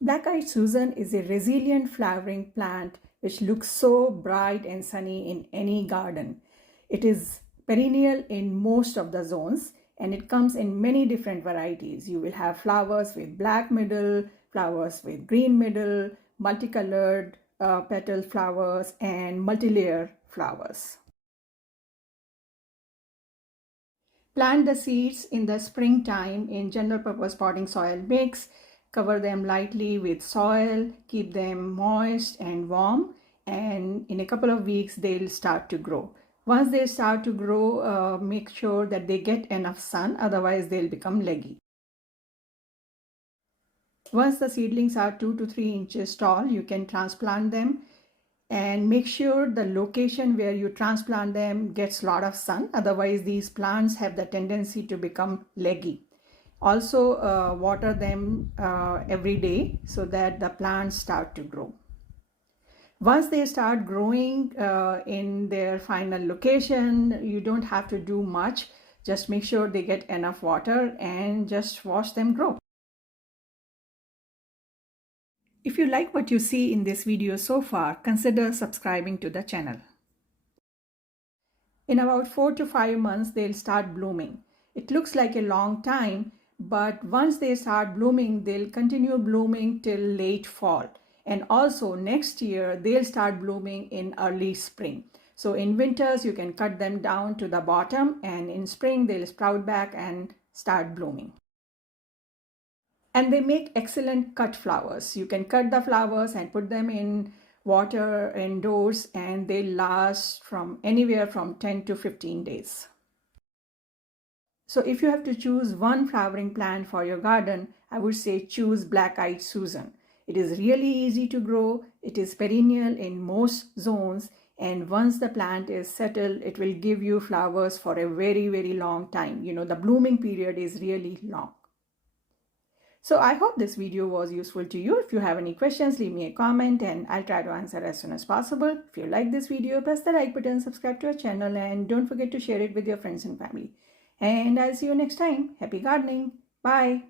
Black-eyed Susan is a resilient flowering plant which looks so bright and sunny in any garden. It is perennial in most of the zones and it comes in many different varieties. You will have flowers with black middle, flowers with green middle, multicolored petal flowers and multi-layer flowers. Plant the seeds in the springtime in general purpose potting soil mix. Cover them lightly with soil, keep them moist and warm, and in a couple of weeks they'll start to grow. Once they start to grow, make sure that they get enough sun, otherwise they'll become leggy. Once the seedlings are 2 to 3 inches tall, you can transplant them and make sure the location where you transplant them gets a lot of sun. Otherwise, these plants have the tendency to become leggy. Also, water them every day so that the plants start to grow. Once they start growing in their final location, you don't have to do much. Just make sure they get enough water and just watch them grow. If you like what you see in this video so far, consider subscribing to the channel. In about 4 to 5 months, they'll start blooming. It looks like a long time, but once they start blooming, they'll continue blooming till late fall. And also next year, they'll start blooming in early spring. So in winters, you can cut them down to the bottom, and in spring, they'll sprout back and start blooming. And they make excellent cut flowers. You can cut the flowers and put them in water indoors and they last from anywhere from 10 to 15 days. So if you have to choose one flowering plant for your garden, I would say choose Black-eyed Susan. It is really easy to grow. It is perennial in most zones. And once the plant is settled, it will give you flowers for a very, very long time. You know, the blooming period is really long. So I hope this video was useful to you. If you have any questions, leave me a comment and I'll try to answer as soon as possible. If you like this video, press the like button, subscribe to our channel, and don't forget to share it with your friends and family. And I'll see you next time. Happy gardening. Bye.